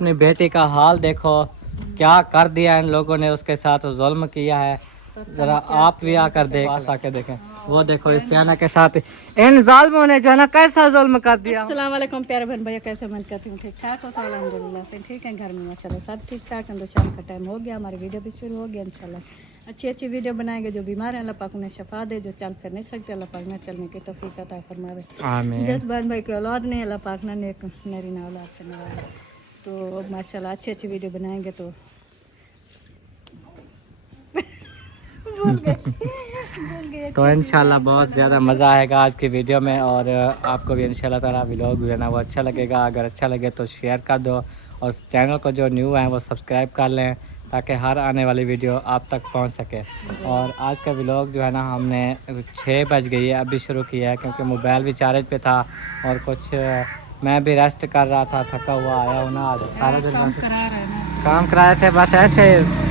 अपनी बेटी का हाल देखो, क्या कर दिया इन लोगों ने, उसके साथ जुल्म किया है। जरा आप भी आकर आके देखें। वो देखो इस्तियाना के साथ इन जालिमों ने जो है ना कैसा जुल्म कर दिया। अस्सलाम वालेकुम प्यारे बहन भैया, कैसे मन करती हूँ ठीक ठाक हो तो अल्हम्दुलिल्लाह से ठीक है। घर में माशाल्लाह सब ठीक ठाक है। तो शाम का टाइम हो गया, हमारी वीडियो भी शुरू हो गया। इंशाल्लाह अच्छी अच्छी वीडियो बनाएंगे। जो बीमार है अल्लाह पाक उन्हें शफा दे, जो चल फिर नहीं सकते अल्लाह पाक में चलने की तौफीक अता फरमावे। आमीन। जिस बहन भाई की औलाद नहीं अल्लाह पाक ना नेक नरीना औलाद से नवाजे। तो माशाल्लाह अच्छी अच्छी वीडियो बनाएंगे। तो तो इंशाल्लाह बहुत ज़्यादा मज़ा आएगा आज की वीडियो में, और आपको भी इंशाल्लाह ताला व्लॉग जो है ना वो अच्छा लगेगा। अगर अच्छा लगे तो शेयर कर दो, और चैनल को जो न्यू है वो सब्सक्राइब कर लें, ताकि हर आने वाली वीडियो आप तक पहुंच सके। और आज का व्लॉग जो है ना हमने 6 बज गई है अभी शुरू किया है, क्योंकि मोबाइल भी चार्ज पे था और कुछ मैं भी रेस्ट कर रहा था, थका हुआ आया हूँ ना। आज सारा दिन काम कराए थे बस ऐसे।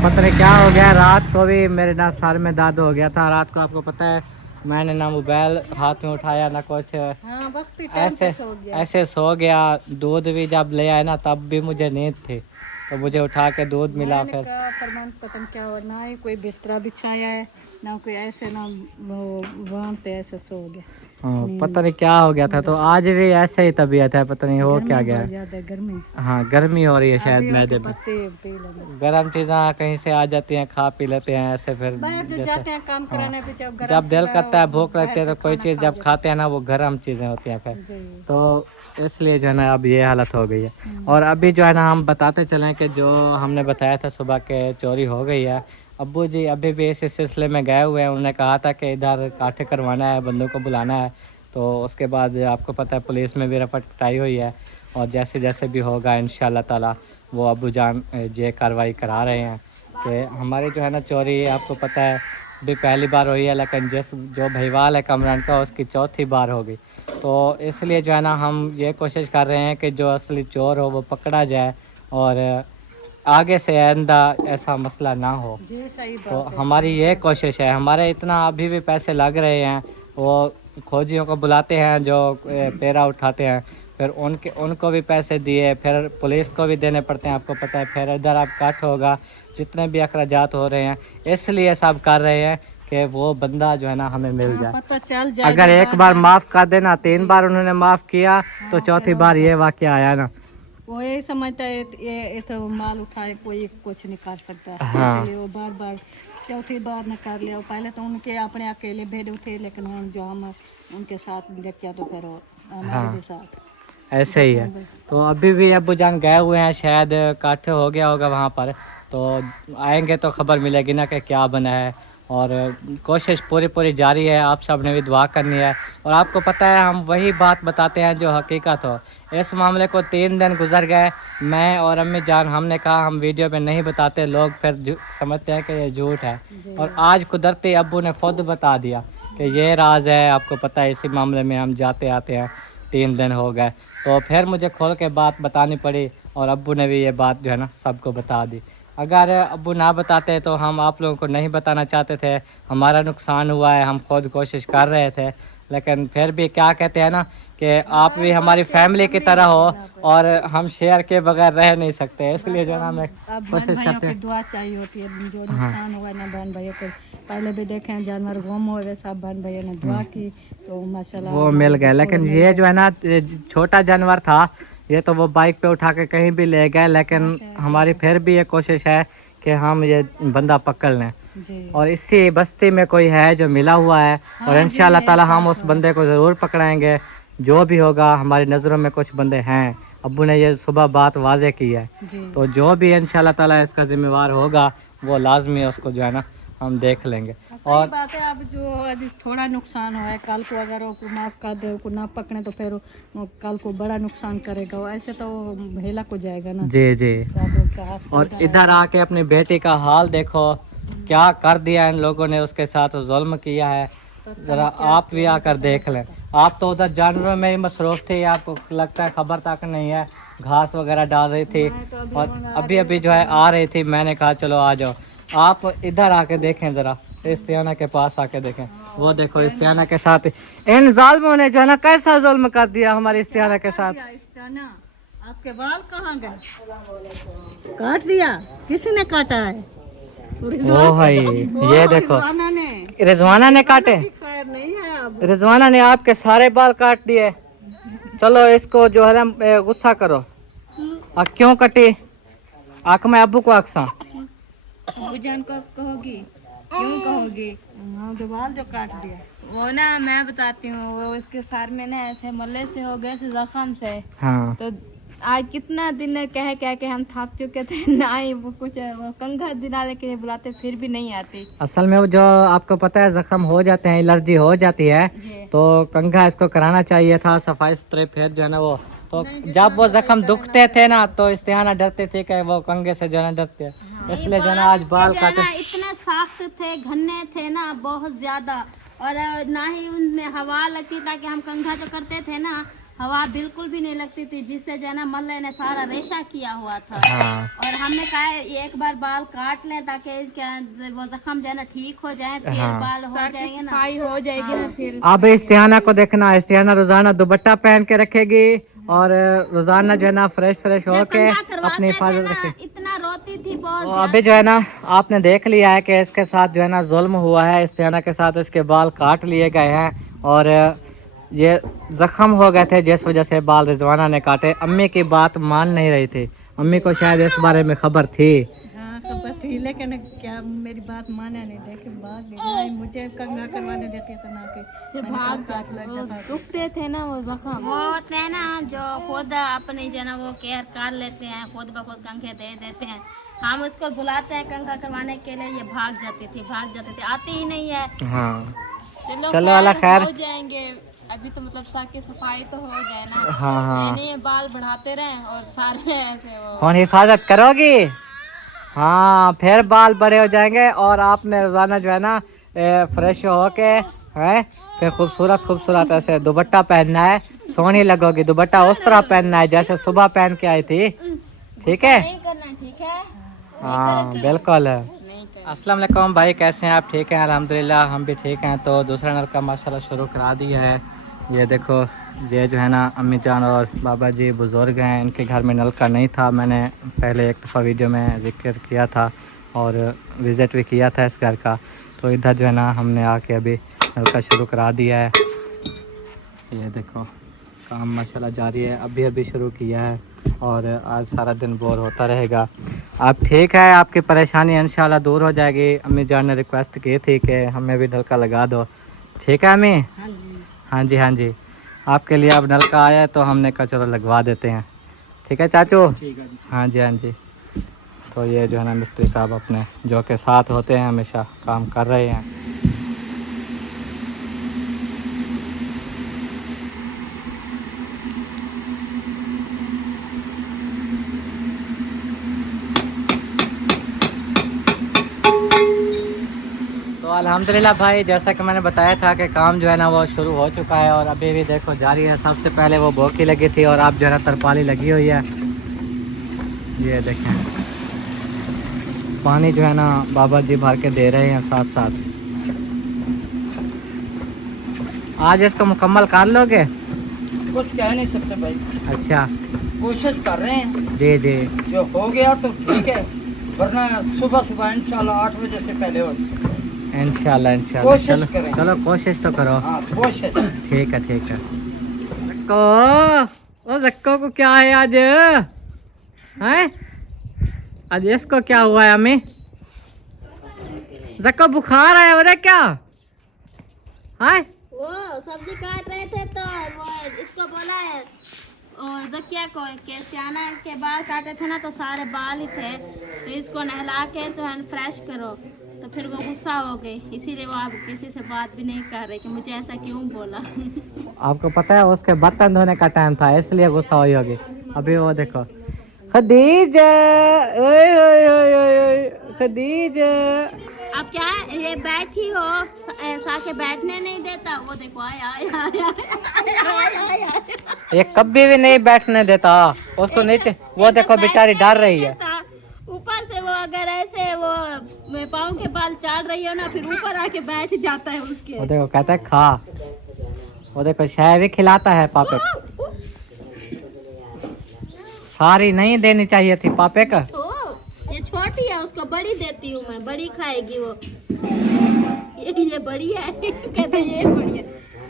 पता नहीं क्या हो गया, रात को भी मेरे ना सर में दर्द हो गया था। रात को आपको पता है मैंने ना मोबाइल हाथ में उठाया ना कुछ, ऐसे सो गया। दूध भी जब ले आए ना तब भी मुझे नींद थी, तो मुझे उठा के दूध मिला। फिर फरमान पता क्या हो, ना ही कोई बिस्तरा बिछाया है ना कोई, ऐसे ना वहाँ पे ऐसे सो गया। हाँ पता नहीं क्या हो गया था। तो आज भी ऐसे ही तबीयत है, पता नहीं हो क्या गया है। गर्मी, हाँ गर्मी हो रही है शायद मैदे में। गर्म चीज़ें कहीं से आ जाती हैं, खा पी लेते हैं ऐसे। फिर जाते हैं काम कराने पे, जब दिल करता है भूख लगती है तो कोई चीज़ जब खाते हैं ना वो गर्म चीज़ें होती हैं फिर, तो इसलिए जो है ना अब ये हालत हो गई है। और अभी जो है ना हम बताते चलें कि जो हमने बताया था सुबह के चोरी हो गई है। अब्बू जी अभी भी इस सिलसिले में गए हुए हैं। उन्होंने कहा था कि इधर काठे करवाना है, बंदों को बुलाना है। तो उसके बाद आपको पता है पुलिस में भी रपट पिटाई हुई है, और जैसे जैसे भी होगा इंशाल्लाह ताला वो अब्बू जान ये कार्रवाई करा रहे हैं कि हमारी जो है ना चोरी आपको पता है अभी पहली बार हुई है, लेकिन जो भईवाल है कमरान का उसकी चौथी बार होगी। तो इसलिए जो है ना हम ये कोशिश कर रहे हैं कि जो असली चोर हो वो पकड़ा जाए, और आगे से आइंदा ऐसा मसला ना हो। तो हमारी ये कोशिश है। हमारे इतना अभी भी पैसे लग रहे हैं, वो खोजियों को बुलाते हैं जो पेरा उठाते हैं, फिर उनको भी पैसे दिए, फिर पुलिस को भी देने पड़ते हैं आपको पता है। फिर इधर आप कट होगा, जितने भी अखराजात हो रहे हैं, इसलिए सब कर रहे हैं कि वो बंदा जो है ना हमें मिल जाए। अगर एक बार माफ़ कर देना, 3 बार उन्होंने माफ़ किया तो चौथी बार ये वाक़या आया ना, वो यही समझता है ये तो माल उठाए कोई कुछ नहीं कर सकता। हाँ। इसलिए वो बार बार चौथी बार न कर लिया। पहले तो उनके अपने अकेले भेजे थे, लेकिन हम जो हम उनके साथ किया तो फिर हमारे भी साथ ऐसे ही है। तो अभी भी अब्बू जान गए हुए हैं, शायद काठे हो गया होगा वहाँ पर। तो आएंगे तो खबर मिलेगी ना कि क्या बना है। और कोशिश पूरी जारी है, आप सब ने भी दुआ करनी है। और आपको पता है हम वही बात बताते हैं जो हकीकत हो। इस मामले को 3 दिन गुजर गए, मैं और अम्मी जान हमने कहा हम वीडियो में नहीं बताते, लोग फिर समझते हैं कि ये झूठ है। और आज कुदरती अब्बू ने खुद बता दिया कि ये राज है। आपको पता है इसी मामले में हम जाते आते हैं, 3 दिन हो गए। तो फिर मुझे खोल के बात बतानी पड़ी, और अब्बू ने भी ये बात जो है ना सबको बता दी। अगर अब्बू ना बताते तो हम आप लोगों को नहीं बताना चाहते थे। हमारा नुकसान हुआ है, हम खुद कोशिश कर रहे थे, लेकिन फिर भी क्या कहते हैं ना कि आप भी हमारी फैमिली की तरह हो, और हम शेयर के बगैर रह नहीं सकते। इसलिए जो है ना हमें कोशिश करते हैं। दुआ चाहिए होती है। जो नुकसान हुआ ना बहन भैया को, पहले भी देखे हैं जानवर गुम हो गए, सब बहन भैया ने दुआ की तो माशाल्लाह वो मिल गए। लेकिन ये जो है ना छोटा जानवर था, ये तो वो बाइक पे उठा के कहीं भी ले गए। लेकिन हमारी फिर भी ये कोशिश है कि हम ये बंदा पकड़ लें, और इसी बस्ती में कोई है जो मिला हुआ है, और इंशाल्लाह ताला हम उस बंदे को ज़रूर पकड़ाएंगे। जो भी होगा हमारी नज़रों में कुछ बंदे हैं, अब्बू ने ये सुबह बात वाजे की है। तो जो भी इंशाल्लाह ताला इसका जिम्मेवार होगा वो लाजमी उसको जो है ना हम देख लेंगे। और बात है, अब जो अभी थोड़ा नुकसान हुआ है, कल को अगर वो माफ़ कर दे, को ना पकड़े तो फिर कल को बड़ा नुकसान करेगा। ऐसे तो हेला को जाएगा ना। जी। और इधर आके अपनी बेटी का हाल देखो, क्या कर दिया इन लोगों ने, उसके साथ जुल्म किया है। ज़रा आप भी आकर देख लें। आप तो उधर जानवरों में ही मसरूफ़ थे, आपको लगता है खबर तक नहीं है। घास वगैरह डाल रही थी, और अभी जो है आ रही थी। मैंने कहा चलो आ जाओ, आप इधर आके देखें, ज़रा इस्तियाना के पास आके देखें। वो देखो इस्तियाना के साथ इन जालिमों ने जो है ना कैसा जुल्म कर दिया हमारी इस्तियाना के साथ। आपके बाल कहाँ गए? काट दिया? किसने काटा है? ओ भाई ये देखो, रिजवाना ने। रिजवाना ने काटे। खैर नहीं है अब। रिजवाना ने आपके सारे बाल काट दिए। चलो इसको जो है ना गुस्सा करो। क्यों कटी? आँख में अब्बू को अक्सा अबू जान को कहोगी? क्यों कहोगी? हाँ, जो बाल जो काट दिया। वो ना मैं बताती हूँ, वो इसके सर में ना ऐसे मल्ले से हो गए थे, जख्म से। हाँ। तो आज कितना दिन कह के हम थक चुके थे ना ही वो कुछ वो कंघा दिलाने के लिए बुलाते, फिर भी नहीं आती। असल में वो जो आपको पता है जख्म हो जाते हैं, एलर्जी हो जाती है, तो कंघा इसको कराना चाहिए था, सफाई सुथरे। फिर जो है ना वो तो जब वो जख्म दुखते थे ना तो इस्तेहाना डरते थे कि वो कंघे से जो है ना डरते हैं, इसलिए जो है ना आज बाल काटे। इतने सख्त थे, घने थे ना बहुत ज्यादा, और ना ही उनमें हवा लगती, ताकि हम कंघा जो करते थे ना हवा बिल्कुल भी नहीं लगती थी, जिससे जो है ना मल्ले ने सारा रेशा किया हुआ था। हाँ। और हमने कहा एक बार बाल काट लें ताकि वो जख्म जो है ना ठीक हो जाए, फिर हाँ। बाल हो जाएंगे ना। सफाई हो जाएगी ना फिर। अब इस्तेहाना को देखना, इस्तेहाना रोजाना दुपट्टा पहन के रखेगी और रोजाना जो है ना फ्रेश होके अपनी हिफाजत रखेगी। इतना रोती थी बहुत। तो अभी जो है ना आपने देख लिया है कि इसके साथ जो है ना जुल्म हुआ है, इस्तेहाना के साथ इसके बाल काट लिए गए हैं और ये जख्म हो गए थे जिस वजह से बाल रिजवाना ने काटे। अम्मी की बात मान नहीं रही थी, अम्मी को शायद इस बारे में खबर थी। हाँ खबर थी, लेकिन क्या मेरी बात माने नहीं, देखे भाग गई। मुझे कंघा करवाने देती तो ना कि फिर भाग जाते, वो दुखते थे ना वो जख्म। वो होते हैं ना जो खुद अपनी जो है ना वो केयर कर लेते हैं, खुद ब खुद कंघे दे देते हैं। हम उसको बुलाते हैं कंघा करवाने के लिए, ये भाग जाती थी, आती ही नहीं है। हाँ चलो अल्लाह खैर। हो जाएंगे अभी तो, मतलब साकी सफाई तो हो जाए ना। हाँ हाँ। नहीं बाल बढ़ाते रहें और सार में ऐसे वो। कौन हिफाजत करोगी? हाँ फिर बाल बड़े हो जाएंगे और आपने रोजाना जो है ना फ्रेश होके है फिर खूबसूरत ऐसे दुपट्टा पहनना है, सोनी लगोगी। दुपट्टा उस तरह पहनना है जैसे सुबह पहन के आई थी, ठीक है? नहीं करना, ठीक है? हाँ बिल्कुल। नहीं कर। अस्सलाम वालेकुम भाई, कैसे हैं आप? ठीक हैं अल्हम्दुलिल्लाह, हम भी ठीक हैं। तो दूसरा नलका माशाल्लाह शुरू करा दिया है। ये देखो, ये जो है ना अम्मी जान और बाबा जी बुज़ुर्ग हैं, इनके घर में नलका नहीं था। मैंने पहले एक दफ़ा वीडियो में जिक्र किया था और विज़िट भी किया था इस घर का। तो इधर जो है ना हमने आके अभी नलका शुरू करा दिया है। ये देखो काम माशाल्लाह जारी है, अभी शुरू किया है और आज सारा दिन बोर होता रहेगा। आप ठीक है, आपकी परेशानी इंशाल्लाह दूर हो जाएगी। अम्मी जान ने रिक्वेस्ट की थी कि हमें भी नलका लगा दो, ठीक है अम्मी? हाँ जी, आपके लिए अब नलका आया है तो हमने कहा चलो लगवा देते हैं, ठीक है चाचू? हाँ जी। तो ये जो है ना मिस्त्री साहब अपने जो के साथ होते हैं हमेशा काम कर रहे हैं। तो अल्हम्दुलिल्लाह भाई, जैसा कि मैंने बताया था कि काम जो है ना वो शुरू हो चुका है और अभी भी देखो जारी है। सबसे पहले वो बोकी लगी थी और अब जो है ना तरपाली लगी हुई है। ये देखें पानी जो है ना बाबा जी भर के दे रहे हैं साथ। आज इसको मुकम्मल कर लोगे? कुछ कह नहीं सकते भाई, अच्छा कोशिश कर रहे हैं। जी जो हो गया तो ठीक है, वरना सुबह इंशाल्लाह 8 बजे से पहले हो। इंशाल्लाह कोशिश करें। चलो कोशिश तो करो। हाँ कोशिश। ठीक है। जक्को को क्या है आज? हैं? आज इसको क्या हुआ है अम्मी? जक्को बुखार आया हो रहा क्या? हैं? वो सब्जी काट रहे थे तो वो इसको बोला है और जकिया को के सियाना के बाल काटे थे ना, तो सारे बाल ही थे, तो इसको नहला के तो फ्रेश करो। तो फिर वो गुस्सा हो गई, इसीलिए वो आप किसी से बात भी नहीं कर रहे कि मुझे ऐसा क्यों बोला। आपको पता है उसके बर्तन धोने का टाइम था इसलिए गुस्सा हुई होगी। अभी वो देखो खदीजा, ओए खदीजा। अब क्या है, ये बैठी हो साके बैठने नहीं देता। वो देखो आया। ये कभी भी नहीं बैठने देता उसको नीचे। वो देखो बेचारी डर रही है। ऊपर से वो अगर ऐसे वो पाँव के बाल चाट रही हो ना, फिर ऊपर आके बैठ जाता है उसके। वो देखो कहता है खा। वो देखो शाय भी खिलाता है पापे को। सारी नहीं देनी चाहिए थी पापे का। तो ये छोटी है, उसको बड़ी देती हूँ मैं, बड़ी खाएगी वो। ये बड़ी है कहते ये बड़ी है,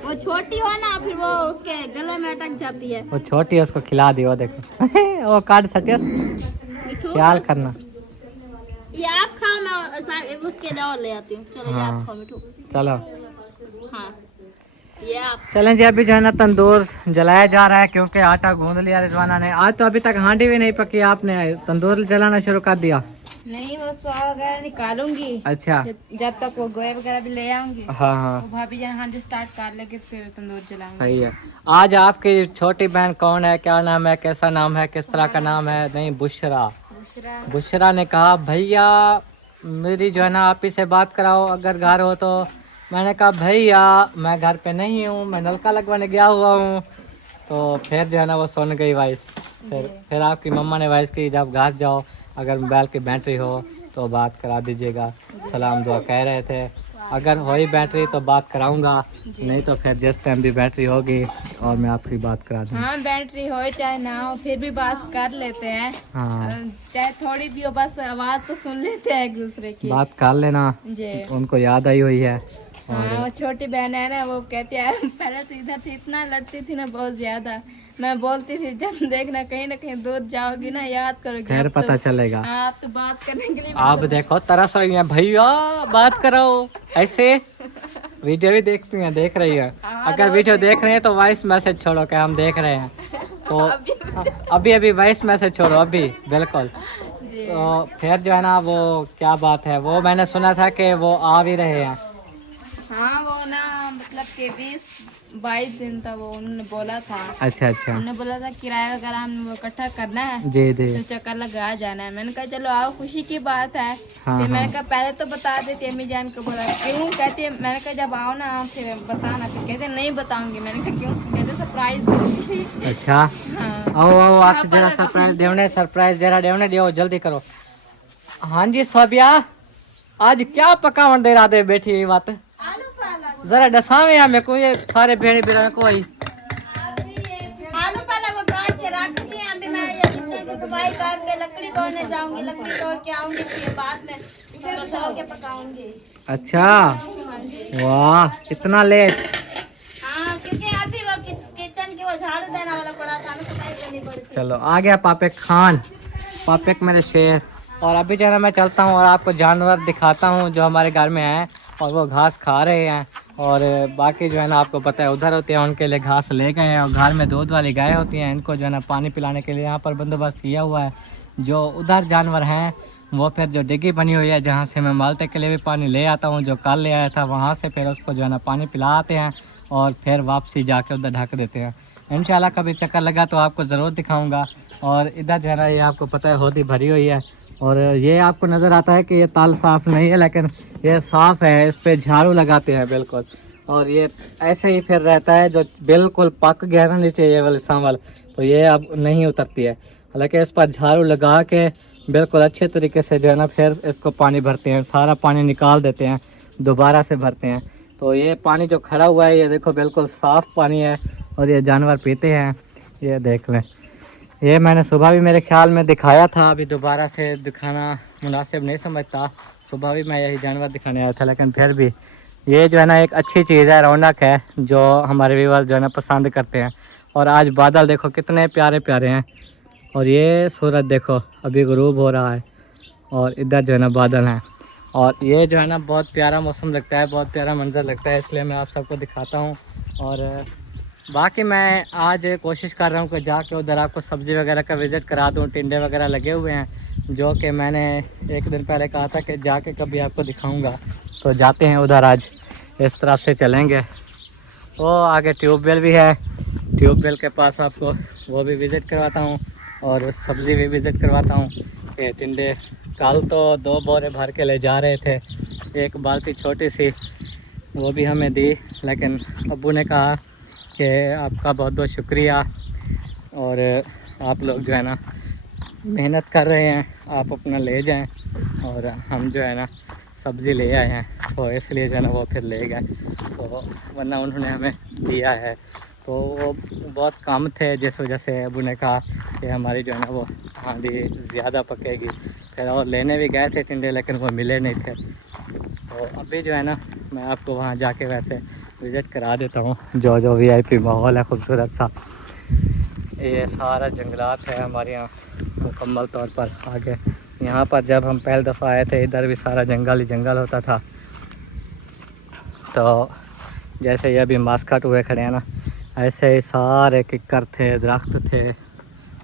वो छोटी हो ना फिर वो उसके गले में अटक जाती है। वो छोटी है, उसको खिला दियो। देखो वो काट सके, मिठू, ख्याल करना। ये आप खाओ, मैं उसके लिए और ले आती हूँ। चलो ये आप खाओ मिठू। चलो हाँ ये आप। चलें जी, अभी जो है ना तंदूर जलाया जा रहा है क्योंकि आटा गूंद लिया रिजवाना ने। आज तो अभी तक हांडी भी नहीं पकी, आपने तंदूर जलाना शुरू कर दिया। नहीं, वो स्वाह वगैरह निकालूंगी। अच्छा, जब तक वो गोए वगैरह भी ले आऊंगी, हाँ हाँ वो भाभी जन हांडी स्टार्ट कर लेके फिर तंदूर जलाऊंगी। सही है। आज आपकी छोटी बहन कौन है, क्या नाम है, कैसा नाम है, किस तरह का नाम है? नहीं, बुशरा। बुशरा ने कहा भैया मेरी जो है ना आप ही से बात कराओ अगर घर हो तो। मैंने कहा भैया मैं घर पे नहीं हूँ, मैं नलका लगवाने गया हुआ हूँ। तो फिर जो है ना वो सुन गई वॉइस। फिर आपकी मम्मा ने वॉइस की जब घर जाओ अगर मोबाइल की बैटरी हो तो बात करा दीजिएगा। सलाम दुआ कह रहे थे, अगर हो ही बैटरी तो बात कराऊंगा, नहीं तो फिर जिस टाइम भी बैटरी होगी और मैं आपकी बात करा दूँगा। हाँ, बैटरी हो चाहे ना हो फिर भी बात कर लेते हैं। हाँ, चाहे थोड़ी भी हो, बस आवाज तो सुन लेते हैं एक दूसरे की। बात कर लेना, जी। उनको याद आई हुई है। हाँ, वो छोटी बहन है ना, वो कहती है पहले तो इधर थी, इतना लड़ती थी ना बहुत ज्यादा। मैं बोलती थी जब देखना कहीं ना कहीं दूर जाओगी ना याद करोगी। फिर अब पता तो, चलेगा। आप तो बात करने के लिए आप देखो तरस रही हैं भैया बात करो ऐसे। वीडियो भी देखती हैं, देख रही है। अगर वीडियो देख रहे हैं तो वॉइस मैसेज छोड़ो कि हम देख रहे हैं। तो अभी अभी वॉइस मैसेज छोड़ो अभी, बिल्कुल। तो फिर जो है ना वो क्या बात है, वो मैंने सुना था कि वो आ भी रहे हैं। हाँ, वो ना मतलब कि 20-22 दिन था, वो उन्होंने बोला था। अच्छा अच्छा, उन्होंने बोला था किराया वगैरह हम इकट्ठा करना है जी जी। तो चक्कर लगा जाना है। मैंने कहा चलो आओ, खुशी की बात है। हाँ, फिर मैंने हाँ। कहा पहले तो बता देती, अम्मी जान को बोला क्यों, कहती है मैंने कहा जब आओ ना फिर बताना। फिर कहते नहीं बताऊंगी। मैंने कहा क्यों, कहते सरप्राइज दूंगी। अच्छा, हाँ। आओ आओ आप जरा सरप्राइज देवने, सरप्राइज जरा देवने दियो, जल्दी करो। हाँ जी सोबिया, आज क्या पकावन दे रहा दे बैठी हुई बात जरा दसावे हमें को, ये सारे भेड़े बिरा को आई। आलू पहले वो काट के रखती हैं, अभी मैं ये किचन की सफाई करके लकड़ी तोड़ने जाऊंगी, लकड़ी तोड़ के आऊंगी, फिर बाद में उसको धो के पकाऊंगी। अच्छा, वाह इतना लेट। हाँ, क्योंकि अभी वो किचन की वो झाड़ू देने वाला पड़ा था ना, सफाई करनी पड़ी थी। चलो आ गया पापे खान, पापे मेरे शेर। और अभी जो है ना मैं चलता हूँ और आपको जानवर दिखाता हूँ जो हमारे घर में हैं और वो घास खा रहे हैं। और बाकी जो है ना आपको पता है उधर होते हैं, उनके लिए घास ले गए हैं। और घर में दूध वाली गाय होती हैं, इनको जो है ना पानी पिलाने के लिए यहाँ पर बंदोबस्त किया हुआ है। जो उधर जानवर हैं वो फिर जो डिग्गी बनी हुई है जहाँ से मैं माल्टे के लिए भी पानी ले आता हूँ, जो कल ले आया था वहाँ से, फिर उसको जो है ना पानी पिलाते हैं और फिर वापसी जाके उधर ढक देते हैं। इंशाल्लाह कभी चक्कर लगा तो आपको ज़रूर दिखाऊँगा। और इधर जो है ना ये आपको पता है होदी भरी हुई है। और ये आपको नज़र आता है कि ये ताल साफ़ नहीं है, लेकिन ये साफ़ है, इस पे झाड़ू लगाते हैं बिल्कुल। और ये ऐसे ही फिर रहता है, जो बिल्कुल पक गया ना नीचे ये वाली सांवल, तो ये अब नहीं उतरती है। हालांकि इस पर झाड़ू लगा के बिल्कुल अच्छे तरीके से जो है ना फिर इसको पानी भरते हैं, सारा पानी निकाल देते हैं, दोबारा से भरते हैं। तो ये पानी जो खड़ा हुआ है ये देखो बिल्कुल साफ़ पानी है और ये जानवर पीते हैं। ये देख लें, ये मैंने सुबह भी मेरे ख्याल में दिखाया था, अभी दोबारा से दिखाना मुनासिब नहीं समझता। सुबह भी मैं यही जानवर दिखाने आया था, लेकिन फिर भी ये जो है ना एक अच्छी चीज़ है, रौनक है, जो हमारे व्यूअर्स जो है ना पसंद करते हैं। और आज बादल देखो कितने प्यारे प्यारे हैं। और ये सूरज देखो अभी गुरूब हो रहा है और इधर जो है ना बादल हैं। और ये जो है ना बहुत प्यारा मौसम लगता है, बहुत प्यारा मंजर लगता है, इसलिए मैं आप सबको दिखाता हूँ। और बाकी मैं आज कोशिश कर रहा हूँ कि जाके उधर आपको सब्ज़ी वगैरह का विज़िट करा दूँ। टिंडे वगैरह लगे हुए हैं, जो कि मैंने एक दिन पहले कहा था कि जाके कभी आपको दिखाऊंगा। तो जाते हैं उधर, आज इस तरफ से चलेंगे। वो आगे ट्यूबवेल भी है, ट्यूबवेल के पास आपको वो भी विज़िट करवाता हूँ और सब्ज़ी भी विज़िट करवाता हूँ। ये टिंडे कल तो 2 बोरे भर के ले जा रहे थे, एक बाल्टी छोटी सी वो भी हमें दी, लेकिन अब्बू ने कहा कि आपका बहुत बहुत शुक्रिया और आप लोग जो है ना मेहनत कर रहे हैं, आप अपना ले जाएं। और हम जो है ना सब्ज़ी ले आए हैं, तो इसलिए जो है ना वो फिर ले गए, तो वरना उन्होंने हमें दिया है। तो वो बहुत कम थे, जिस वजह से अबू ने कहा कि हमारी जो है ना वो हांडी ज़्यादा पकेगी। फिर और लेने भी गए थे टिंडे, लेकिन वो मिले नहीं थे। तो अभी जो है ना मैं आपको वहाँ जाके वैसे विज़िट करा देता हूँ। जो जो VIP माहौल है खूबसूरत सा, ये सारा जंगलात है हमारे यहाँ मुकम्मल तौर पर। आगे यहाँ पर जब हम पहली दफ़ा आए थे, इधर भी सारा जंगल ही जंगल होता था। तो जैसे ये अभी मास्कट हुए खड़े हैं ना, ऐसे ही सारे किक्कर थे, दरख्त थे,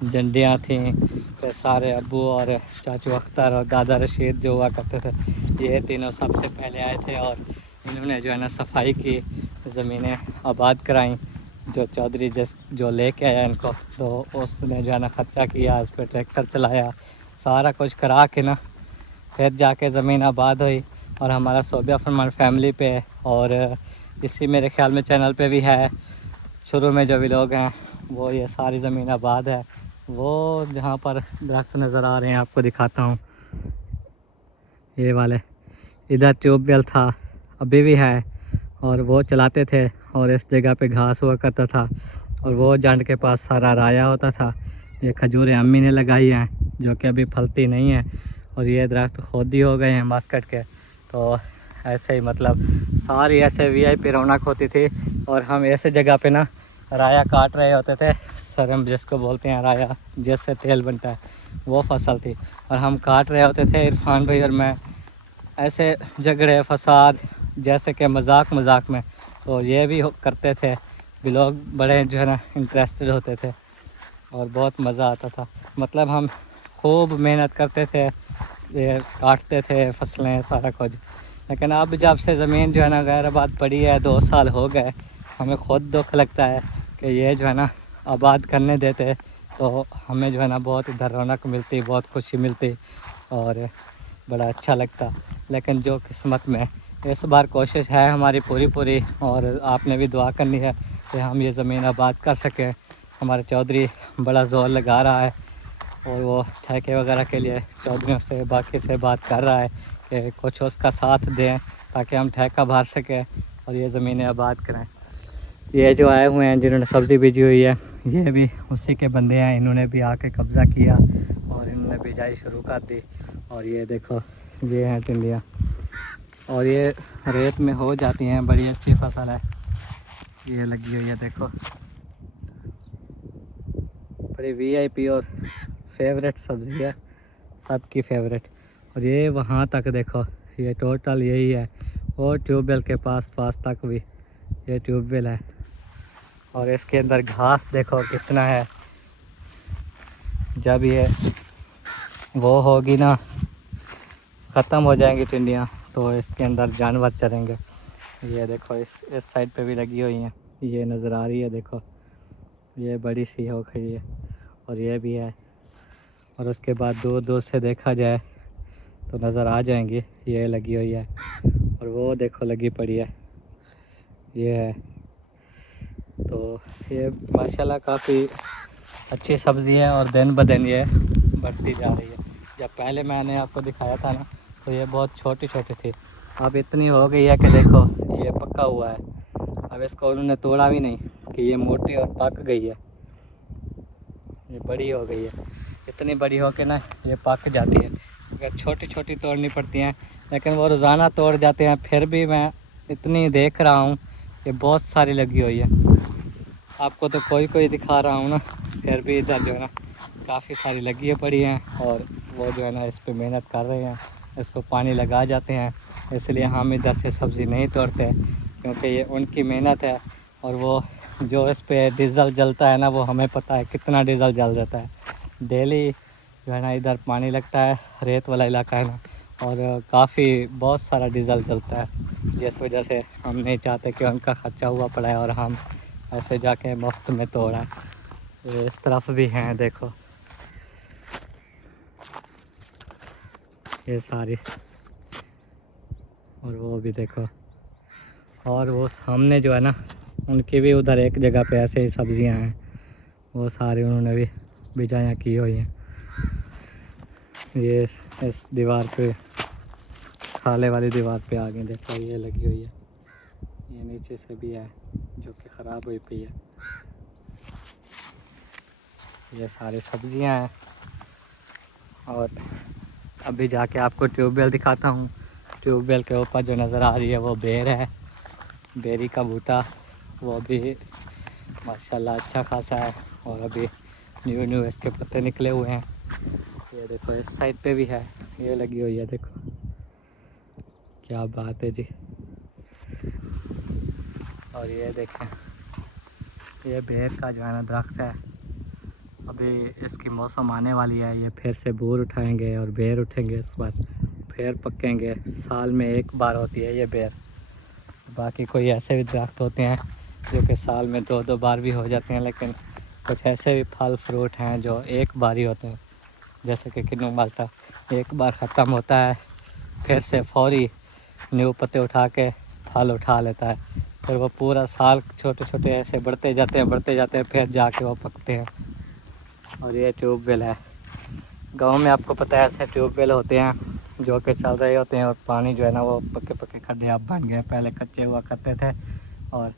झंडियाँ थीं। फिर सारे अब्बू और चाचू अख्तर और दादा रशीद जो हुआ करते थे, ये तीनों सबसे पहले आए थे और इन्होंने जो है ना सफाई की, ज़मीनें आबाद कराईं। जो चौधरी जो लेके आया इनको, तो उसने जो है ना ख़र्चा किया, इस पर ट्रैक्टर चलाया, सारा कुछ करा के ना फिर जाके ज़मीन आबाद हुई। और हमारा सोबिया फरमान फैमिली पे और इसी मेरे ख्याल में चैनल पे भी है, शुरू में जो भी लोग हैं वो, ये सारी ज़मीन आबाद है। वो जहाँ पर दरख्त नज़र आ रहे हैं आपको दिखाता हूँ, ये वाले, इधर ट्यूबवेल था, अभी भी है, और वो चलाते थे। और इस जगह पे घास हुआ करता था, और वो जंड के पास सारा राया होता था। ये खजूरें अम्मी ने लगाई हैं जो कि अभी फलती नहीं है, और ये दरख्त खोदी हो गए हैं बास्केट के। तो ऐसे ही मतलब सारी ऐसे VIP रौनक होती थी। और हम ऐसे जगह पे ना राया काट रहे होते थे, सरम जिसको बोलते हैं राया, जिससे तेल बनता है, वो फसल थी। और हम काट रहे होते थे, इरफान भाई और मैं, ऐसे झगड़े फसाद जैसे कि मजाक में। तो ये भी करते थे भी, लोग बड़े जो है ना इंटरेस्टेड होते थे और बहुत मज़ा आता था। मतलब हम खूब मेहनत करते थे, ये काटते थे फसलें सारा कुछ। लेकिन अब जब से ज़मीन जो है ना गैराबाद पड़ी है, 2 साल हो गए, हमें ख़ुद दुख लगता है कि ये जो है ना आबाद करने देते, तो हमें जो है ना बहुत इधर रौनक मिलती, बहुत खुशी मिलती और बड़ा अच्छा लगता। लेकिन जो किस्मत में, इस बार कोशिश है हमारी पूरी, और आपने भी दुआ करनी है कि हम ये ज़मीन आबाद कर सकें। हमारे चौधरी बड़ा ज़ोर लगा रहा है, और वो ठेके वगैरह के लिए चौधरियों से बाकी से बात कर रहा है कि कुछ उसका साथ दें ताकि हम ठेका भर सकें और ये ज़मीनें आबाद करें। ये जो आए हुए हैं जिन्होंने सब्ज़ी बीजी हुई है, ये भी उसी के बंदे हैं। इन्होंने भी आके कब्ज़ा किया और इन्होंने बिजाई शुरू कर दी। और ये देखो, ये हैं टिंडियाँ, और ये रेत में हो जाती हैं, बड़ी अच्छी फसल है। ये लगी हुई है देखो, बड़ी VIP और फेवरेट सब्ज़ी है, सबकी फेवरेट। और ये वहाँ तक देखो, ये टोटल यही है, और ट्यूबवेल के पास तक भी ये ट्यूबवेल है। और इसके अंदर घास देखो कितना है। जब ये वो होगी ना, ख़त्म हो जाएंगी टिंडियाँ, तो इसके अंदर जानवर चरेंगे। ये देखो इस साइड पे भी लगी हुई हैं, ये नज़र आ रही है देखो, ये बड़ी सी हो खड़ी है, और ये भी है। और उसके बाद दूर से देखा जाए तो नज़र आ जाएंगी, ये लगी हुई है, और वो देखो लगी पड़ी है, ये है। तो ये माशाल्लाह काफ़ी अच्छी सब्ज़ी है, और दिन ब दिन ये बढ़ती जा रही है। जब पहले मैंने आपको दिखाया था ना, तो ये बहुत छोटी थी, अब इतनी हो गई है कि देखो ये पका हुआ है। अब इसको उन्होंने तोड़ा भी नहीं कि ये मोटी और पक गई है, ये बड़ी हो गई है। इतनी बड़ी हो के ना ये पक जाती है, अगर छोटी तोड़नी पड़ती हैं, लेकिन वो रोज़ाना तोड़ जाते हैं। फिर भी मैं इतनी देख रहा हूँ कि बहुत सारी लगी हुई है। आपको तो कोई दिखा रहा हूँ ना, फिर भी इधर जो है ना काफ़ी सारी लगी पड़ी हैं, और वो जो है ना इस पर मेहनत कर रहे हैं, इसको पानी लगा जाते हैं। इसलिए हम इधर से सब्ज़ी नहीं तोड़ते, क्योंकि ये उनकी मेहनत है। और वो जो इस पे डीज़ल जलता है ना, वो हमें पता है कितना डीज़ल जल जाता है। डेली जो है ना इधर पानी लगता है, रेत वाला इलाका है ना, और काफ़ी बहुत सारा डीज़ल जलता है, जिस वजह से हम नहीं चाहते कि उनका ख़र्चा हुआ पड़ा है और हम ऐसे जाके मुफ्त में तोड़ें। इस तरफ भी हैं देखो, ये सारी, और वो भी देखो। और वो सामने जो है ना, उनकी भी उधर एक जगह पे ऐसे ही सब्जियां हैं, वो सारी उन्होंने भी बिजाइयाँ की हुई हैं। ये इस दीवार पे, खाले वाली दीवार पे आ गई देखो, ये लगी हुई है। ये नीचे से भी है जो कि ख़राब हुई पई है। ये सारी सब्जियां हैं। और अभी जाके आपको ट्यूबवेल दिखाता हूँ। ट्यूबवेल के ऊपर जो नज़र आ रही है वो बेर है, बेरी का बूटा, वो भी माशाल्लाह अच्छा खासा है। और अभी न्यू इसके पत्ते निकले हुए हैं। ये देखो इस साइड पे भी है, ये लगी हुई है, देखो क्या बात है जी। और ये देखें, ये बेर का जो है ना दरख्त है। अभी इसकी मौसम आने वाली है, ये फिर से बोर उठाएंगे और बेर उठेंगे, इस बार फिर पकेंगे। साल में एक बार होती है ये बेर। बाकी कोई ऐसे भी दरख्त होते हैं जो कि साल में 2-2 बार भी हो जाते हैं, लेकिन कुछ ऐसे भी फल फ्रूट हैं जो एक बार ही होते हैं। जैसे कि किन्नू माल्टा एक बार ख़त्म होता है, फिर से फौरी न्यू पत्ते उठा के फल उठा लेता है, फिर वो पूरा साल छोटे छोटे ऐसे बढ़ते जाते हैं, फिर जाके वो पकते हैं। और ये ट्यूबवेल है। गांव में आपको पता है ऐसे ट्यूबवेल होते हैं जो कि चल रहे होते हैं और पानी जो है ना वो पक्के पक्के खड्डे अब बन गए, पहले कच्चे हुआ करते थे। और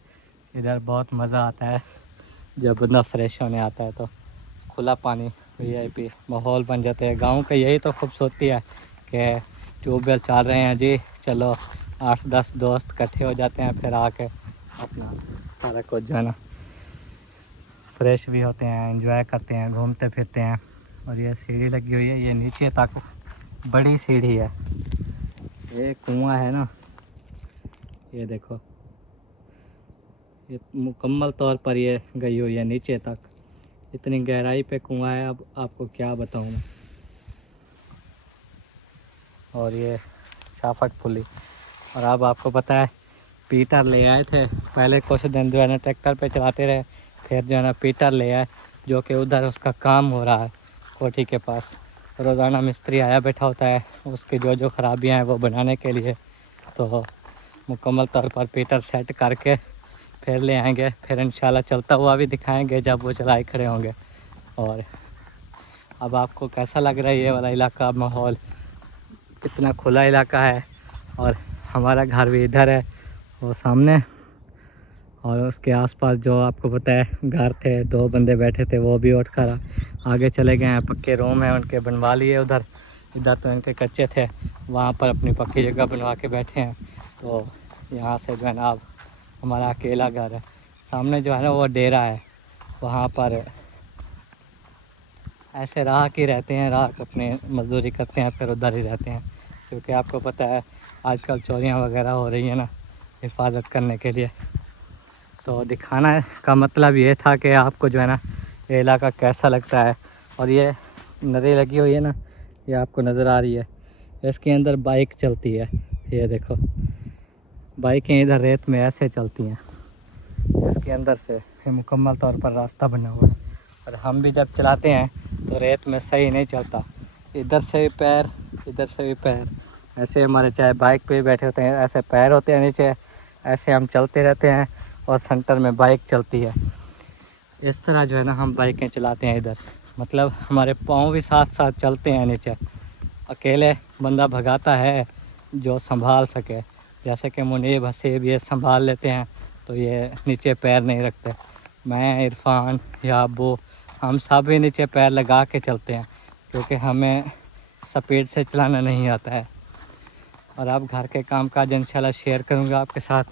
इधर बहुत मज़ा आता है जब बंदा फ्रेश होने आता है तो खुला पानी, VIP माहौल बन जाते हैं। गांव का यही तो खूबसूरती है कि ट्यूबवेल चल रहे हैं जी, चलो 8-10 दोस्त इकट्ठे हो जाते हैं, फिर आके अपना सारा कुछ जो है ना फ्रेश भी होते हैं, एंजॉय करते हैं, घूमते फिरते हैं। और ये सीढ़ी लगी हुई है, ये नीचे तक बड़ी सीढ़ी है। ये कुआं है ना, ये देखो ये मुकम्मल तौर पर ये गई हुई है नीचे तक, इतनी गहराई पे कुआं है, अब आपको क्या बताऊं मैं। और ये शाफट पुली। और अब आपको पता है पीटर ले आए थे, पहले कुछ दिन जो है ना ट्रैक्टर पे चलाते रहे, फिर जो है ना पीटर ले आए जो कि उधर उसका काम हो रहा है कोठी के पास। रोज़ाना मिस्त्री आया बैठा होता है उसकी जो ख़राबियाँ हैं वो बनाने के लिए। तो मुकम्मल तौर पर पीटर सेट करके फिर ले आएंगे, फिर इंशाल्लाह चलता हुआ भी दिखाएंगे जब वो चलाए खड़े होंगे। और अब आपको कैसा लग रहा है ये वाला इलाका, माहौल कितना खुला इलाका है। और हमारा घर भी इधर है वो सामने, और उसके आसपास जो आपको पता है घर थे, 2 बंदे बैठे थे, वो भी उठ कर आगे चले गए हैं। पक्के रूम हैं उनके, बनवा लिए उधर। इधर तो इनके कच्चे थे, वहाँ पर अपनी पक्की जगह बनवा के बैठे हैं। तो यहाँ से जो है ना अब हमारा अकेला घर है। सामने जो है ना वो डेरा है, वहाँ पर ऐसे राहक ही रहते हैं, राहक अपने मजदूरी करते हैं, फिर उधर ही रहते हैं। क्योंकि आपको पता है आजकल चोरियाँ वगैरह हो रही हैं ना, हिफाजत करने के लिए। तो दिखाना का मतलब ये था कि आपको जो है ना ये इलाका कैसा लगता है। और ये नदी लगी हुई है ना, ये आपको नज़र आ रही है, इसके अंदर बाइक चलती है। ये देखो बाइकें इधर रेत में ऐसे चलती हैं, इसके अंदर से मुकम्मल तौर पर रास्ता बना हुआ है। और हम भी जब चलाते हैं तो रेत में सही नहीं चलता, इधर से भी पैर, इधर से भी पैर, ऐसे हमारे चाहे बाइक पे बैठे होते हैं ऐसे पैर होते हैं नीचे, ऐसे हम चलते रहते हैं और सेंटर में बाइक चलती है। इस तरह जो है ना हम बाइकें चलाते हैं इधर, मतलब हमारे पाँव भी साथ साथ चलते हैं नीचे। अकेले बंदा भगाता है जो संभाल सके, जैसे कि मुनीब हसीब ये संभाल लेते हैं तो ये नीचे पैर नहीं रखते। मैं, इरफान या अब्बू, हम सब ही नीचे पैर लगा के चलते हैं क्योंकि हमें स्पीड से चलाना नहीं आता है। और अब घर के काम काज इंशाल्लाह शेयर करूँगा आपके साथ।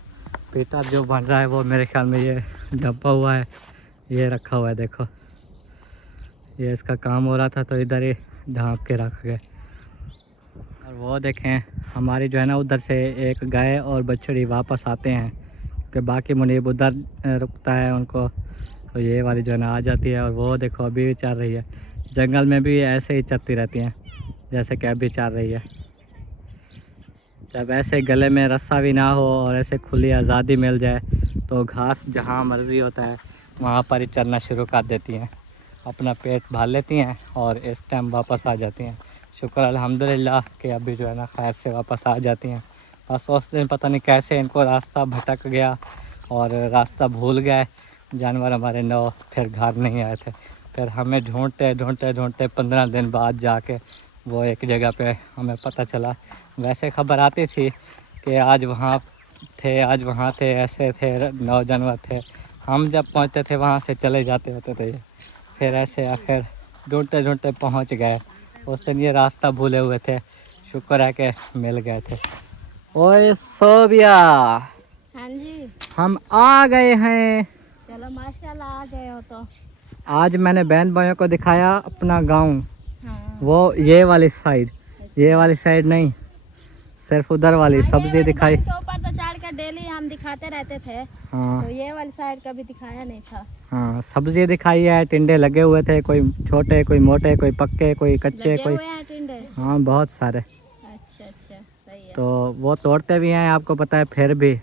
पीटर जो बन रहा है वो मेरे ख्याल में ये डब्बा हुआ है, ये रखा हुआ है, देखो ये इसका काम हो रहा था तो इधर ही ढाँप के रख गए। और वो देखें हमारी जो है ना उधर से एक गाय और बछड़ी वापस आते हैं कि बाकी मुनीब उधर रुकता है उनको, तो ये वाली जो है ना आ जाती है। और वो देखो अभी भी चल रही है, जंगल में भी ऐसे ही चलती रहती हैं जैसे कि अभी चल रही है। जब ऐसे गले में रस्सा भी ना हो और ऐसे खुली आज़ादी मिल जाए तो घास जहाँ मर्ज़ी होता है वहाँ पर ही चलना शुरू कर देती हैं, अपना पेट भर लेती हैं और इस टाइम वापस आ जाती हैं। शुक्र अल्हम्दुलिल्लाह कि अभी जो है ना खैर से वापस आ जाती हैं। बस उस दिन पता नहीं कैसे इनको रास्ता भटक गया और रास्ता भूल गए जानवर हमारे, नौ फिर घर नहीं आए थे। फिर हमें ढूंढते 15 दिन बाद जाके वो एक जगह पे हमें पता चला। वैसे खबर आती थी कि आज वहाँ थे, आज वहाँ थे, ऐसे थे, 9 जानवर थे। हम जब पहुँचते थे वहाँ से चले जाते होते थे। फिर ऐसे आखिर ढूंढते ढूंढते पहुंच गए। उस दिन ये रास्ता भूले हुए थे, शुक्र है कि मिल गए थे। ओए सोबिया, हाँ जी, हम आ गए हैं। चलो माशाल्लाह आ गए हो तो। आज मैंने बहन भाइयों को दिखाया अपना गांव, हाँ। वो ये वाली साइड नहीं, सिर्फ उधर वाली सब्जी दिखाई। के ऊपर तो चढ़ कर डेली हम दिखाते रहते थे, हाँ तो ये वाली साइड कभी दिखाया नहीं था। हाँ, सब्जी दिखाई है, टिंडे लगे हुए थे, कोई छोटे कोई मोटे कोई पक्के कोई कच्चे लगे कोई। हुए हैं टिंडे। हाँ बहुत सारे। अच्छा अच्छा, सही है। तो वो तोड़ते भी हैं, आपको पता है, फिर भी।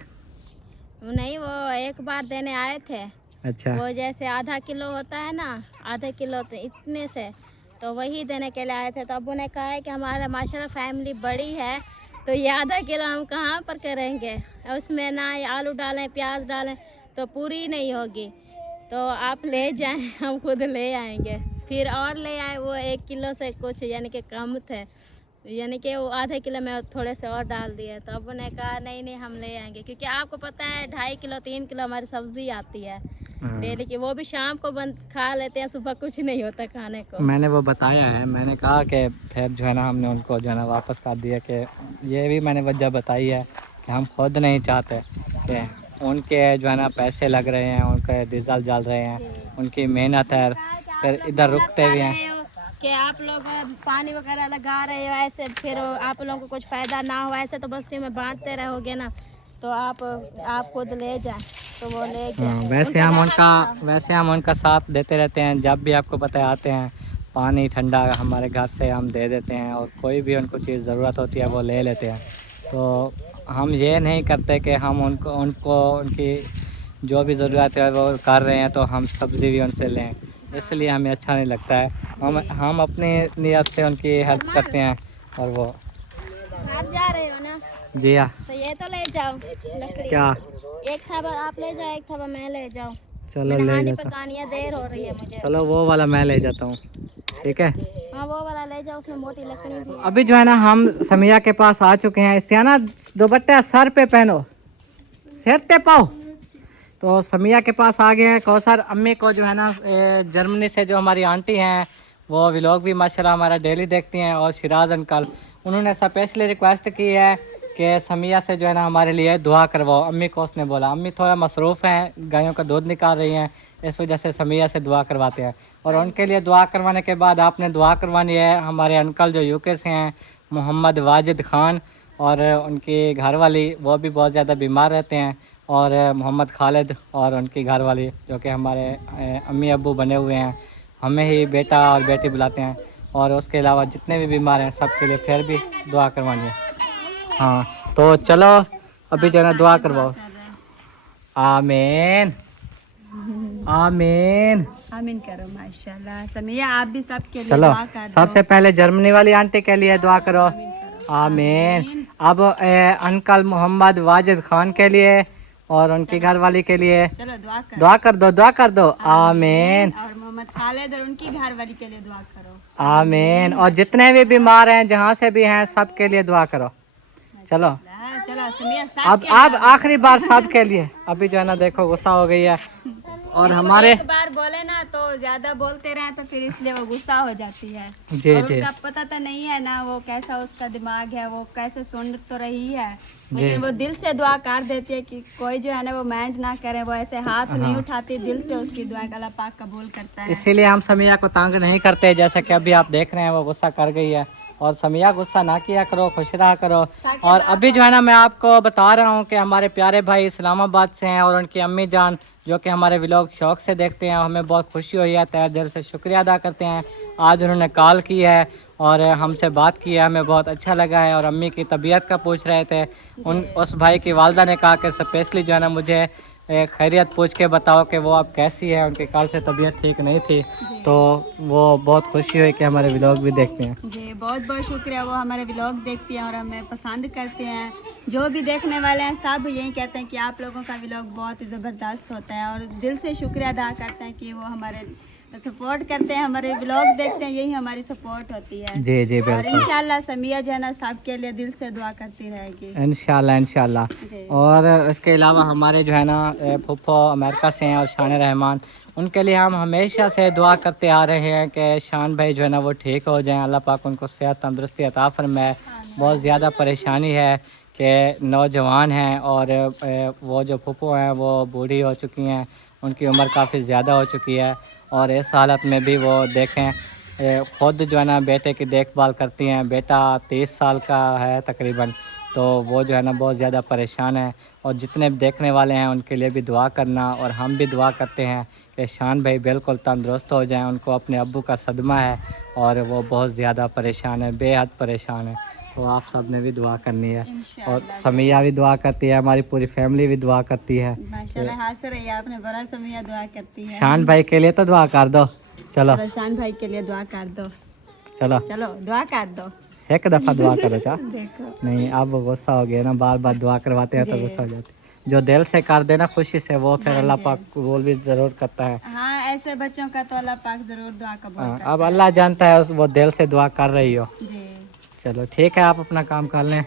नहीं, वो एक बार देने आए थे। अच्छा वो जैसे आधा किलो होता है ना, आधे किलो तो इतने से, तो वही देने के लिए आए थे। तो अब्बू ने कहा है कि हमारा माशाल्लाह फैमिली बड़ी है, तो ये आधा किलो हम कहाँ पर करेंगे, उसमें ना आलू डालें प्याज डालें तो पूरी नहीं होगी, तो आप ले जाएं, हम खुद ले आएंगे। फिर और ले आए, वो 1 किलो से कुछ यानी कि कम थे, यानी कि वो आधे किलो में थोड़े से और डाल दिए। तो अब उन्हें कहा नहीं नहीं हम ले आएंगे, क्योंकि आपको पता है 2.5 किलो 3 किलो हमारी सब्जी आती है डेली की, वो भी शाम को बंद खा लेते हैं, सुबह कुछ नहीं होता खाने को। मैंने वो बताया है, मैंने कहा कि फिर जो है ना हमने उनको जो है ना वापस कर दिया, कि ये भी मैंने वजह बताई है कि हम खुद नहीं चाहते कि उनके जो है ना पैसे लग रहे हैं, उनके डीजल जल रहे हैं, उनकी मेहनत है, फिर इधर रुकते भी हैं कि आप लोग पानी वगैरह लगा रहे हो ऐसे, फिर आप लोगों को कुछ फ़ायदा ना हो, ऐसे तो बस्ती में बांटते रहोगे ना, तो आप खुद ले जाएं, तो वो ले गए। हाँ, वैसे हम उनका साथ देते रहते हैं, जब भी आपको पता है आते हैं, पानी ठंडा हमारे घर से हम दे देते हैं, और कोई भी उनको चीज़ ज़रूरत होती है वो ले लेते हैं। तो हम ये नहीं करते कि हम उनको उनकी जो भी ज़रूरत है वो कर रहे हैं तो हम सब्ज़ी भी उनसे लें, इसलिए हमें अच्छा नहीं लगता है। हम अपनी नीयत से उनकी हेल्प करते हैं। और वो आप जा रहे हो ना, जी हाँ, तो ये तो ले जाओ लकड़ी, क्या एक थवा आप ले जाओ, एक थवा मैं ले जाऊँ। चलो ले नहाने जाता, पकानी है, देर हो रही है मुझे। चलो वो वाला मैं ले जाता हूँ, ठीक है। हाँ वो वाला ले जाओ, उसमें मोटी लकड़ी भी है। अभी जो है ना हम समिया के पास आ चुके हैं। इससे ना दुपट्टा सर पे पहनो, सिर पे पाओ। तो समिया के पास आ गए हैं। कौसर अम्मी को जो है ना जर्मनी से जो हमारी आंटी हैं, वो व्लॉग भी माशाल्लाह हमारा डेली देखती हैं, और शिराज अंकल, उन्होंने स्पेशली रिक्वेस्ट की है कि समिया से जो है ना हमारे लिए दुआ करवाओ। अम्मी को उसने बोला, अम्मी थोड़ा मसरूफ़ हैं, गायों का दूध निकाल रही हैं, इस वजह से समिया से दुआ करवाते हैं। और उनके लिए दुआ करवाने के बाद आपने दुआ करवानी है हमारे अंकल जो यूके से हैं, मोहम्मद वाजिद ख़ान, और उनकी घरवाली, वो भी बहुत ज़्यादा बीमार रहते हैं, और मोहम्मद खालिद और उनकी घरवाली जो कि हमारे अम्मी अब्बू बने हुए हैं, हमें ही बेटा और बेटी बुलाते हैं। और उसके अलावा जितने भी बीमार हैं सबके लिए फिर भी दुआ करवानी है। हाँ तो चलो अभी जो है ना दुआ करवाओ। आमीन आमीन आमीन करो। माशाल्लाह समिया, आप भी सबके लिए चलो दुआ कर दो। सबसे पहले जर्मनी वाली आंटी के लिए दुआ करो, आमीन। अब अंकल मोहम्मद वाजिद खान के लिए और उनकी घरवाली के लिए चलो दुआ कर दो, आमीन और मोहम्मद खालिद और उनकी घरवाली के लिए दुआ करो, आमीन। और जितने भी बीमार हैं जहाँ से भी हैं सबके लिए दुआ करो। चलो चलो समिया अब आखिरी बार सबके लिए। अभी जो है ना देखो गुस्सा हो गई है, और हमारे एक बार बोले ना तो ज्यादा बोलते रहे तो फिर इसलिए वो गुस्सा हो जाती है। जी और जी उनका पता तो नहीं है ना वो कैसा उसका दिमाग है, वो कैसे सुन तो रही है, लेकिन वो दिल से दुआ कर देती है कि कोई जो है ना वो मेंट ना करे, वो ऐसे हाथ नहीं उठाती, दिल से उसकी दुआ का अल्लाह पाक कबूल करता है। इसीलिए हम समिया को तंग नहीं करते, जैसे कि अभी आप देख रहे हैं वो गुस्सा कर गई है। और समिया गुस्सा ना किया करो, खुश रहा करो। और अभी जो है ना मैं आपको बता रहा हूँ कि हमारे प्यारे भाई इस्लामाबाद से हैं, और उनकी अम्मी जान जो कि हमारे व्लॉग शौक से देखते हैं, हमें बहुत खुशी हुई है, तहे दिल से शुक्रिया अदा करते हैं। आज उन्होंने कॉल की है और हमसे बात की है, हमें बहुत अच्छा लगा है। और अम्मी की तबीयत का पूछ रहे थे, उस भाई की वालदा ने कहा कि स्पेशली जो है ना मुझे खैरियत पूछ के बताओ कि वो अब कैसी है, उनकी कल से तबीयत ठीक नहीं थी, तो वो बहुत खुशी हुई कि हमारे व्लॉग भी देखते हैं। जी बहुत बहुत शुक्रिया, वो हमारे व्लॉग देखती हैं और हमें पसंद करते हैं। जो भी देखने वाले हैं सब यही कहते हैं कि आप लोगों का व्लॉग बहुत ही ज़बरदस्त होता है, और दिल से शुक्रिया अदा करते हैं कि वो हमारे सपोर्ट करते हैं, हमारे व्लॉग देखते हैं, यही हमारी सपोर्ट होती है। जी जी और बिल्कुल, इंशाल्लाह समिया जो है ना सबके लिए दिल से दुआ करती रहेगी इंशाल्लाह इंशाल्लाह। जी। और इसके अलावा हमारे जो है ना फुफ्फो अमेरिका से हैं, और शान रहमान, उनके लिए हम हमेशा से दुआ करते आ रहे हैं कि शान भाई जो है ना वो ठीक हो जाएं, अल्लाह पाक उनको सेहत तंदुरुस्ती अता फरमाए। बहुत ज़्यादा परेशानी है कि नौजवान हैं और वो जो फूफो हैं वो बूढ़ी हो चुकी हैं, उनकी उम्र काफ़ी ज़्यादा हो चुकी है और इस हालत में भी वो देखें ख़ुद जो है ना बेटे की देखभाल करती हैं। बेटा 30 साल का है तकरीबन, तो वो जो है ना बहुत ज़्यादा परेशान है। और जितने भी देखने वाले हैं उनके लिए भी दुआ करना, और हम भी दुआ करते हैं कि शान भाई बिल्कुल तंदुरुस्त हो जाएं। उनको अपने अब्बू का सदमा है और वो बहुत ज़्यादा परेशान है, बेहद परेशान है। तो आप सब ने भी दुआ करनी है और समिया भी दुआ करती है, हमारी पूरी फैमिली भी दुआ करती है। माशाल्लाह हाजिर रही आपने, बड़ा समिया दुआ करती है। शान भाई के लिए तो दुआ कर दो। चलो शान भाई के लिए दुआ कर दो, चलो चलो दुआ कर दो। एक दफ़ा दुआ करो चा। देखो नहीं अब गुस्सा हो गया ना, बार बार दुआ करवाते हैं तो गुस्सा हो जाते हैं। जो दिल से कर देना खुशी से वो फिर अल्लाह पाक कबूल भी ज़रूर करता है। हाँ, ऐसे बच्चों का तो अल्लाह पाक जरूर दुआ कबूल हाँ, करता अब अल्लाह जानता है वो दिल से दुआ कर रही हो। है। जी चलो ठीक है, आप अपना काम कर लें।